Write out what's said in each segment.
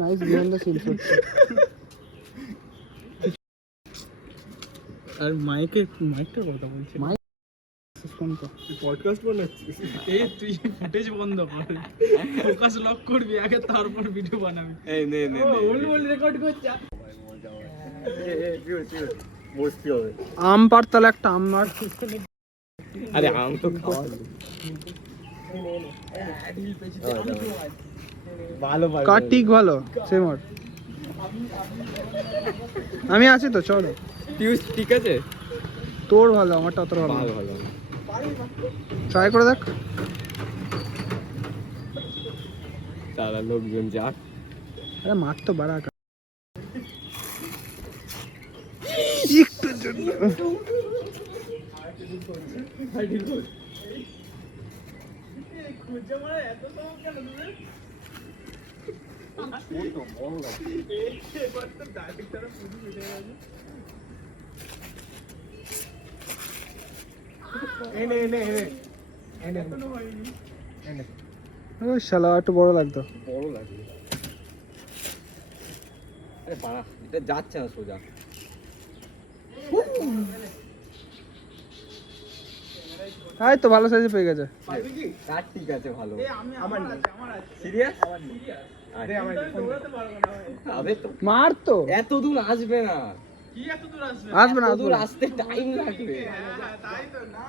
Nice behind the scenes. আর মাইকটার কথা বলছি, মাইক সাসপেন্ড কর, পডকাস্ট বানাচ্ছিস। এই তুই ফুটেজ বন্ধ কর, ফোকাস লক করবি আগে, তারপর ভিডিও বানাবি। এই নে বল রেকর্ড করছ। বসতে হবে। আম পারতাল একটা আম মার। আরে আম তো খাওয়া ভালো ভালো কার্তিক ভালো সেমর। আমি আছি তো, চলো। ঠিক আছে, তোর ভালো, আমারটা অত ভালো ভালো। ট্রাই করে দেখ। সারা লোকজন যাক। আরে মার তো বাড়া একটুর জন্য। শালা একটু বড় লাগতো, বড় লাগবে। আরে বাড়া, এটা যাচ্ছে না সোজা। এই তো ভালো সাইজে পেয়ে গেছে। কাট ঠিক আছে ভালো। আমার সিরিয়াস? আরে আমার দৌড়াতে পারবো না ভাই। আবে তো মার তো, এত দূর আসবে না। কি এত দূর আসবে? আসবে না, দূর আসতে টাইম লাগবে। তাই তো না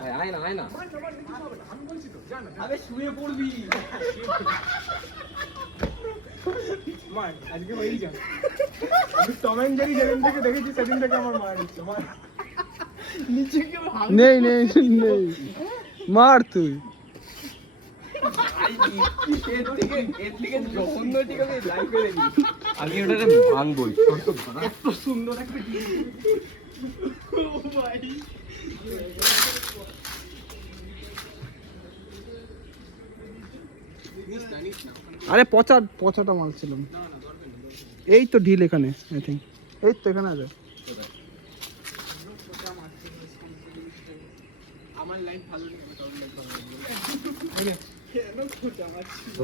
ভাই, আয় না। আমি বলছি তো, জানা। আবে শুয়ে পড়বি। মার আজকে হয়েই যাবে। আমি টম এন্ড জেরি যেদিন থেকে দেখেছি সেদিন থেকে আমার মার হচ্ছে। মার নিচে কেউ হাত নেই মার তুই। আমি ওটা ভাঙবই। এত সুন্দর একটা আরে পচাটা মাল ছিল। এই তো ঢিল এখানে, আই থিঙ্ক এই তো এখানে আছে। আমার লাইফ ভালো নেই, তোর লাইফ ভালো নেই। কেন খোঁজা মারছিস?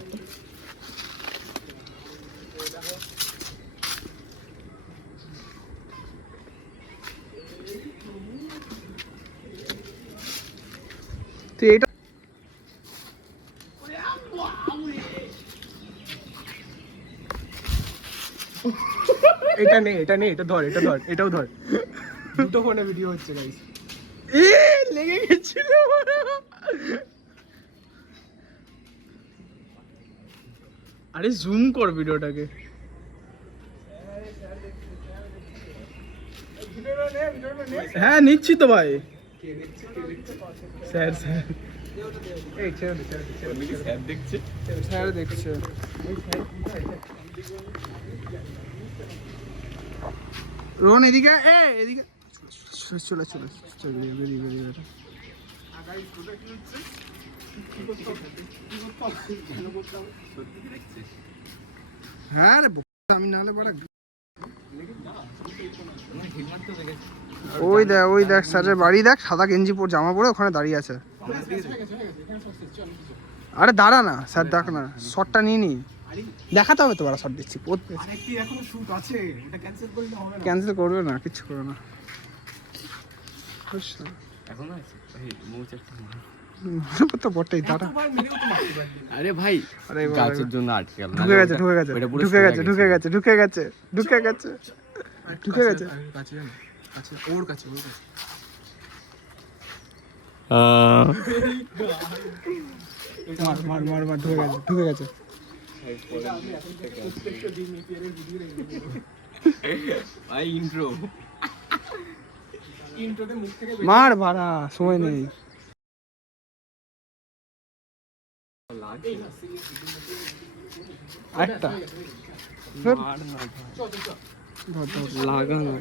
তুই এটা এটা নেই, এটা ধর, এটাও ধর। দুটো ফোনে ভিডিও হচ্ছে গাইস। লেগে গেছিল। আরে জুম কর ভিডিওটাকে। হ্যাঁ নিচ্ছি তো ভাই। স্যার এই স্যার দেখছে, স্যার দেখছে। রোহন এদিকে, এদিকে চলে হ্যাঁ রে আমি নাহলে বড়। ওই দেখ স্যারের বাড়ি দেখ, সাদা গেঞ্জি পরে জামা পরে ওখানে দাঁড়িয়ে আছে। আরে দাঁড়া না স্যার, দেখ না শটটা নিয়ে নি, দেখাতে হবে তো। বড় শট দিচ্ছি, ক্যান্সেল করবে না, কিচ্ছু করবে না। তো বটেই দাঁড়া। আরে ভাই, গাছের জন্য আটকে গেল। ঢুকে গেছে। ওর কাছে মার ঢুকে গেছে। ভাই ইন্ট্রোতে মুখ থেকে মার ভাড়া, সময় নেই। একটা লাগানো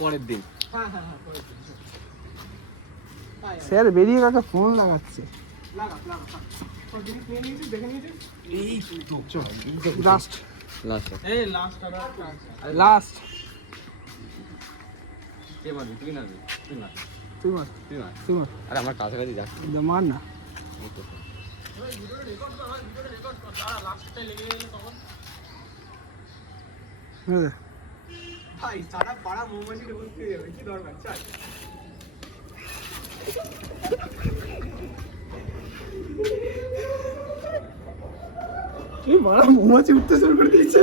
পরের দিন। স্যার বেরিয়ে কাকে ফোন লাগাচ্ছে। লাস্ট কে মারবি? তুই না তুই মার। তুই মার, তুই মার। তুই মার। আরে আমার কাছাকাছি যাস মার না। ভাই সারা পাড়া মোমবাতি ঢুকতে যাবে, কি দরকার? চাই এই মারা মৌমাছি উঠতে শুরু করে দিয়েছে।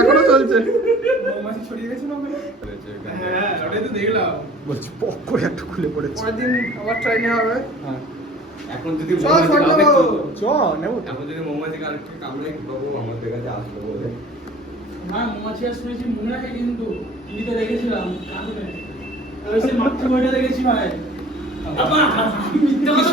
এখনো চলছে। মৌমাছি ছড়িয়ে গেছে না? হ্যাঁ ওটাই তো দেখলাম। বলছি পক করে একটু খুলে পড়েছে। পরের দিন আবার ট্রাই নেওয়া হবে। হ্যাঁ এখন যদি মৌমাছি আরেকটু কামড়ে বাবু আমাদের কাছে আসলো বলে না মৌমাছি আর শুনেছি মনে রাখে কিন্তু টিভিতে দেখেছিলাম ওই সে মাতৃ বইটা দেখেছি ভাই। মিথ্যা কথা